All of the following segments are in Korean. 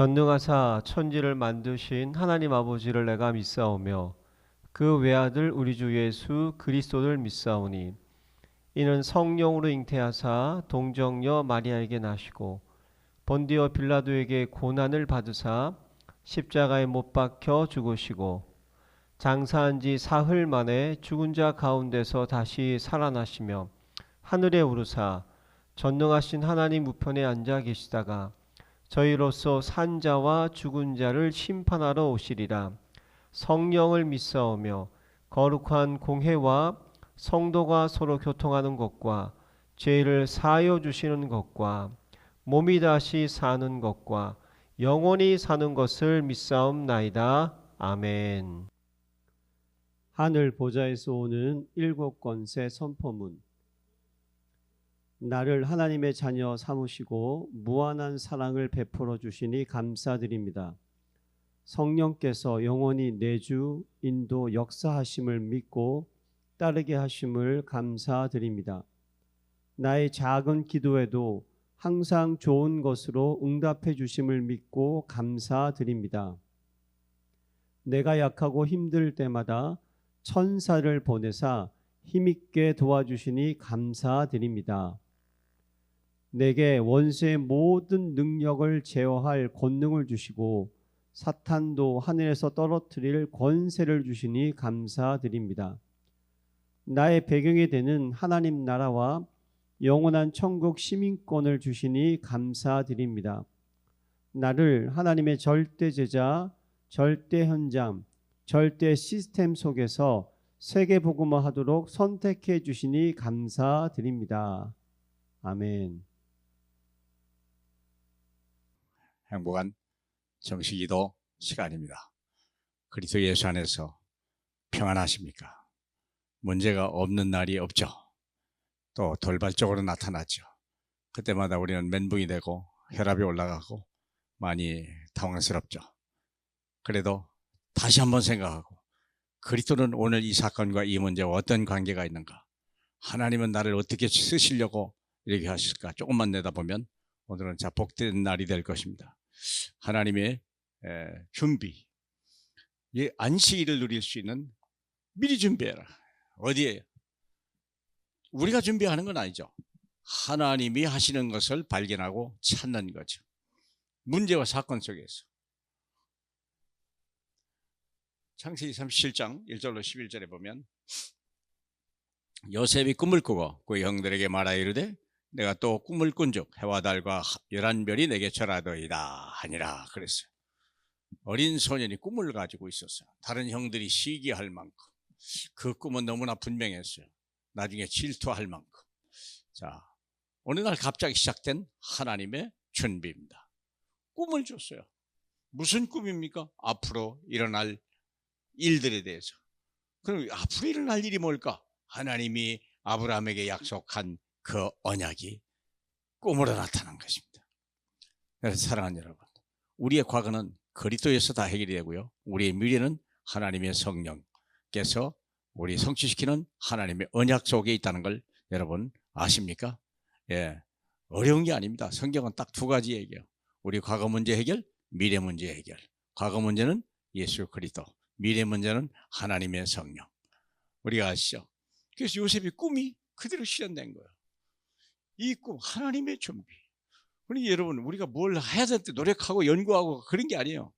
전능하사 천지를 만드신 하나님 아버지를 내가 믿사오며 그 외아들 우리 주 예수 그리스도를 믿사오니 이는 성령으로 잉태하사 동정녀 마리아에게 나시고 본디오 빌라도에게 고난을 받으사 십자가에 못 박혀 죽으시고 장사한 지 사흘 만에 죽은 자 가운데서 다시 살아나시며 하늘에 오르사 전능하신 하나님 우편에 앉아 계시다가 저희로서 산 자와 죽은 자를 심판하러 오시리라. 성령을 믿사오며 거룩한 공회와 성도가 서로 교통하는 것과 죄를 사하여 주시는 것과 몸이 다시 사는 것과 영원히 사는 것을 믿사옵나이다. 아멘. 하늘 보좌에서 오는 일곱 권세 선포문. 나를 하나님의 자녀 삼으시고 무한한 사랑을 베풀어 주시니 감사드립니다. 성령께서 영원히 내주 인도 역사하심을 믿고 따르게 하심을 감사드립니다. 나의 작은 기도에도 항상 좋은 것으로 응답해 주심을 믿고 감사드립니다. 내가 약하고 힘들 때마다 천사를 보내사 힘있게 도와주시니 감사드립니다. 내게 원수의 모든 능력을 제어할 권능을 주시고 사탄도 하늘에서 떨어뜨릴 권세를 주시니 감사드립니다. 나의 배경이 되는 하나님 나라와 영원한 천국 시민권을 주시니 감사드립니다. 나를 하나님의 절대 제자, 절대 현장, 절대 시스템 속에서 세계 복음화 하도록 선택해 주시니 감사드립니다. 아멘. 행복한 정식기도 시간입니다. 그리스도 예수 안에서 평안하십니까? 문제가 없는 날이 없죠. 또 돌발적으로 나타났죠. 그때마다 우리는 멘붕이 되고 혈압이 올라가고 많이 당황스럽죠. 그래도 다시 한번 생각하고 그리스도는 오늘 이 사건과 이 문제와 어떤 관계가 있는가? 하나님은 나를 어떻게 쓰시려고 이렇게 하실까? 조금만 내다보면 오늘은 자 복된 날이 될 것입니다. 하나님의 준비, 이 안식일을 누릴 수 있는 미리 준비해라. 어디에? 우리가 준비하는 건 아니죠. 하나님이 하시는 것을 발견하고 찾는 거죠. 문제와 사건 속에서. 창세기 37장 1절로 11절에 보면 요셉이 꿈을 꾸고 그 형들에게 말하여 이르되 내가 또 꿈을 꾼즉 해와 달과 11별이 내게 절하더이다 하니라 그랬어요. 어린 소년이 꿈을 가지고 있었어요. 다른 형들이 시기할 만큼 그 꿈은 너무나 분명했어요. 나중에 질투할 만큼. 자, 어느 날 갑자기 시작된 하나님의 준비입니다. 꿈을 줬어요. 무슨 꿈입니까? 앞으로 일어날 일들에 대해서. 그럼 앞으로 일어날 일이 뭘까? 하나님이 아브라함에게 약속한 그 언약이 꿈으로 나타난 것입니다. 그래서 사랑하는 여러분, 우리의 과거는 그리스도에서 다 해결이 되고요. 우리의 미래는 하나님의 성령께서 우리 성취시키는 하나님의 언약 속에 있다는 걸 여러분 아십니까? 예, 어려운 게 아닙니다. 성경은 딱 두 가지 얘기예요. 우리 과거 문제 해결, 미래 문제 해결. 과거 문제는 예수 그리스도, 미래 문제는 하나님의 성령. 우리가 아시죠? 그래서 요셉의 꿈이 그대로 실현된 거예요. 이 꿈, 하나님의 준비. 그러니 여러분, 우리가 뭘 해야 될 때 노력하고 연구하고 그런 게 아니에요.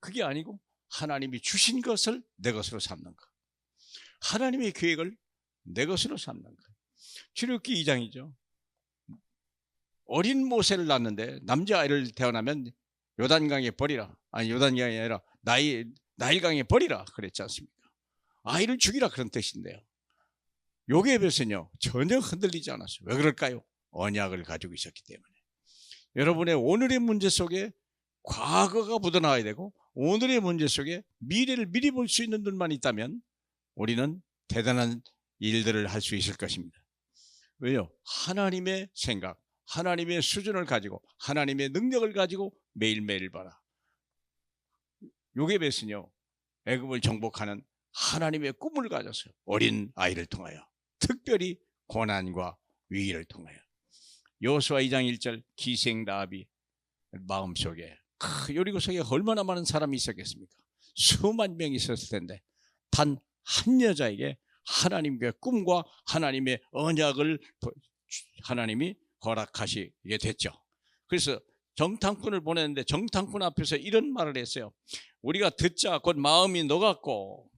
그게 아니고 하나님이 주신 것을 내 것으로 삼는 것. 하나님의 계획을 내 것으로 삼는 것. 출애굽기 2장이죠. 어린 모세를 낳는데 남자아이를 태어나면 요단강에 버리라. 아니 요단강이 아니라 나일강에 버리라 그랬지 않습니까? 아이를 죽이라 그런 뜻인데요. 요셉은요 전혀 흔들리지 않았어요. 왜 그럴까요? 언약을 가지고 있었기 때문에. 여러분의 오늘의 문제 속에 과거가 묻어나와야 되고 오늘의 문제 속에 미래를 미리 볼 수 있는 눈만 있다면 우리는 대단한 일들을 할 수 있을 것입니다. 왜요? 하나님의 생각, 하나님의 수준을 가지고 하나님의 능력을 가지고 매일매일 봐라. 요셉은요 애굽을 정복하는 하나님의 꿈을 가졌어요. 어린 아이를 통하여, 특별히 고난과 위기를 통하여. 여호수아 2장 1절 기생 라합이 마음속에 여리고성에 얼마나 많은 사람이 있었겠습니까? 수만 명이 있었을 텐데 단 한 여자에게 하나님의 꿈과 하나님의 언약을 하나님이 허락하시게 됐죠. 그래서 정탐꾼을 보냈는데 정탐꾼 앞에서 이런 말을 했어요. 우리가 듣자 곧 마음이 녹았고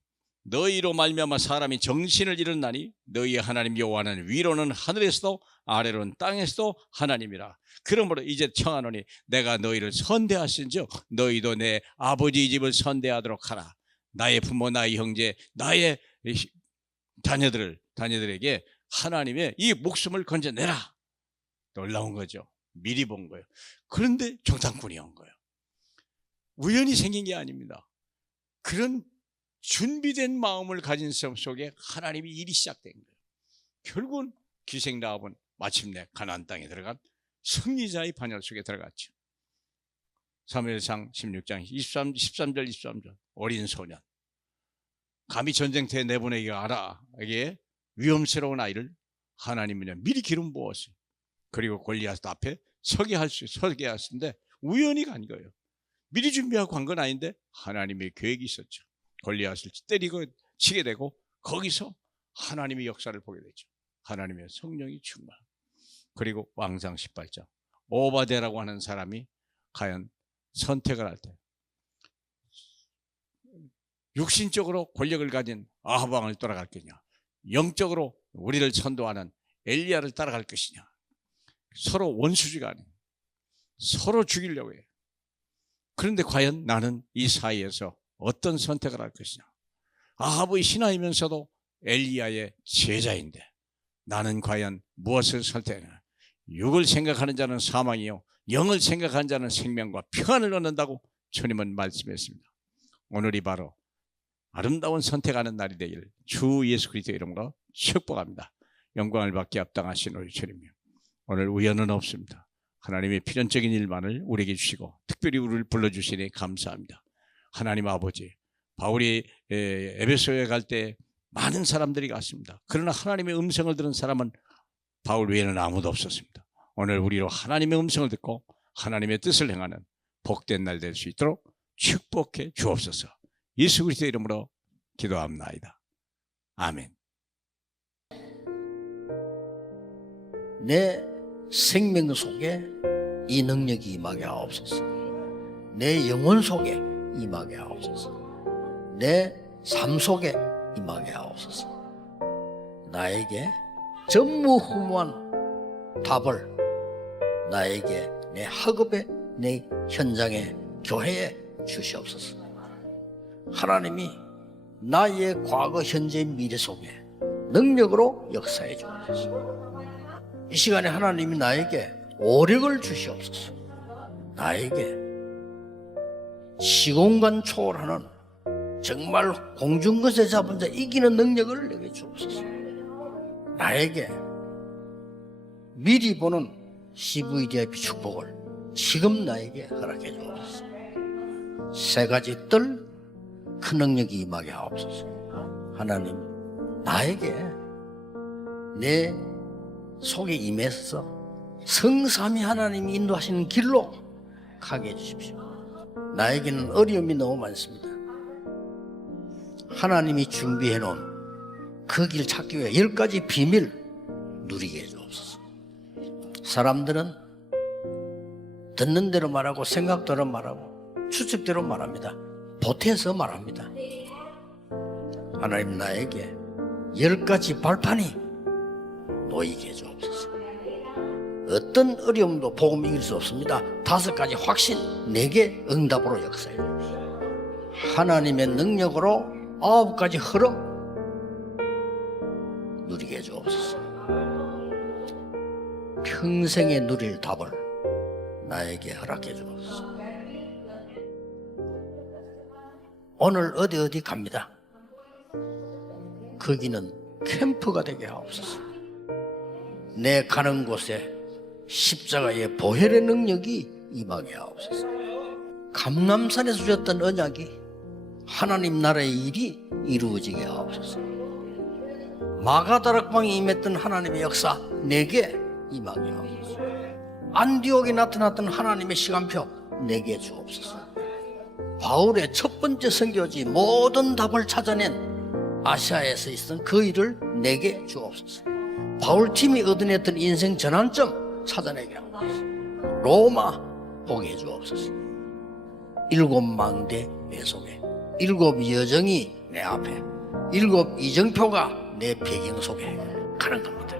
너희로 말미암아 사람이 정신을 잃었나니 너희의 하나님 여호와는 위로는 하늘에서도 아래로는 땅에서도 하나님이라. 그러므로 이제 청하노니 내가 너희를 선대하신즉 너희도 내 아버지 집을 선대하도록 하라. 나의 부모, 나의 형제, 나의 자녀들에게 하나님의 이 목숨을 건져내라. 놀라운 거죠. 미리 본 거예요. 그런데 정탐꾼이 온 거예요. 우연히 생긴 게 아닙니다. 그런 준비된 마음을 가진 삶 속에 하나님이 일이 시작된 거예요. 결국은 기생 라합은 마침내 가나안 땅에 들어간 승리자의 반열 속에 들어갔죠. 사무엘상 16장 13절 23절 어린 소년 감히 전쟁터에 내보내기 알아에게 위험스러운 아이를 하나님이 미리 기름 부었어요. 그리고 골리앗 앞에 서게 하셨는데 우연히 간 거예요. 미리 준비하고 간 건 아닌데 하나님의 계획이 있었죠. 골리앗을 때리고 치게 되고 거기서 하나님의 역사를 보게 되죠. 하나님의 성령이 충만. 그리고 왕상 18장 오바댜라고 하는 사람이 과연 선택을 할 때 육신적으로 권력을 가진 아합 왕을 따라갈 거냐, 영적으로 우리를 선도하는 엘리야를 따라갈 것이냐. 서로 원수지가 아니에요. 서로 죽이려고 해요. 그런데 과연 나는 이 사이에서 어떤 선택을 할 것이냐. 아합의 신하이면서도 엘리야의 제자인데 나는 과연 무엇을 선택하냐. 육을 생각하는 자는 사망이요 영을 생각하는 자는 생명과 평안을 얻는다고 주님은 말씀했습니다. 오늘이 바로 아름다운 선택하는 날이 되기를 주 예수 그리스도의 이름으로 축복합니다. 영광을 받기 합당하신 우리 주님이요, 오늘 우연은 없습니다. 하나님의 필연적인 일만을 우리에게 주시고 특별히 우리를 불러주시니 감사합니다. 하나님 아버지, 바울이 에베소에 갈 때 많은 사람들이 갔습니다. 그러나 하나님의 음성을 들은 사람은 바울 외에는 아무도 없었습니다. 오늘 우리로 하나님의 음성을 듣고 하나님의 뜻을 행하는 복된 날 될 수 있도록 축복해 주옵소서. 예수 그리스도의 이름으로 기도합나이다. 아멘. 내 생명 속에 이 능력이 임하게 하옵소서. 내 영혼 속에 임하게 하옵소서. 내 삶 속에 임하게 하옵소서. 나에게 전무후무한 답을 나에게 내 학업에, 내 현장에, 교회에 주시옵소서. 하나님이 나의 과거, 현재, 미래 속에 능력으로 역사해 주옵소서. 이 시간에 하나님이 나에게 오력을 주시옵소서. 나에게 시공간 초월하는 정말 공중것에 잡은 자 이기는 능력을 내게 주옵소서. 나에게 미리 보는 CVDIP 축복을 지금 나에게 허락해 주옵소서. 세 가지 뜰 큰 능력이 임하게 하옵소서. 하나님, 나에게 내 속에 임해서 성삼위 하나님이 인도하시는 길로 가게 해주십시오. 나에게는 어려움이 너무 많습니다. 하나님이 준비해 놓은 그 길 찾기 위해 10가지 비밀 누리게 해주옵소서. 사람들은 듣는 대로 말하고 생각대로 말하고 추측대로 말합니다. 보태서 말합니다. 하나님, 나에게 10가지 발판이 놓이게 해주옵소서. 어떤 어려움도 복음 이길 수 없습니다. 5가지 확신, 내게 응답으로 역사해 주옵소서. 하나님의 능력으로 9가지 흐름 누리게 해주옵소서. 평생에 누릴 답을 나에게 허락해 주옵소서. 오늘 어디 갑니다. 거기는 캠프가 되게 하옵소서. 내 가는 곳에 십자가의 보혈의 능력이 임하게 하옵소서. 감람산에서 주셨던 언약이 하나님 나라의 일이 이루어지게 하옵소서. 마가다락방에 임했던 하나님의 역사 내게 임하게 하옵소서. 안디옥에 나타났던 하나님의 시간표 내게 주옵소서. 바울의 첫 번째 선교지 모든 답을 찾아낸 아시아에서 있었던 그 일을 내게 주옵소서. 바울 팀이 얻어냈던 인생 전환점 찾아내게 하옵소서. 로마 보게 해 주옵소서. 7망대 내 속에, 7 여정이 내 앞에, 7 이정표가 내 배경 속에 가는 겁니다.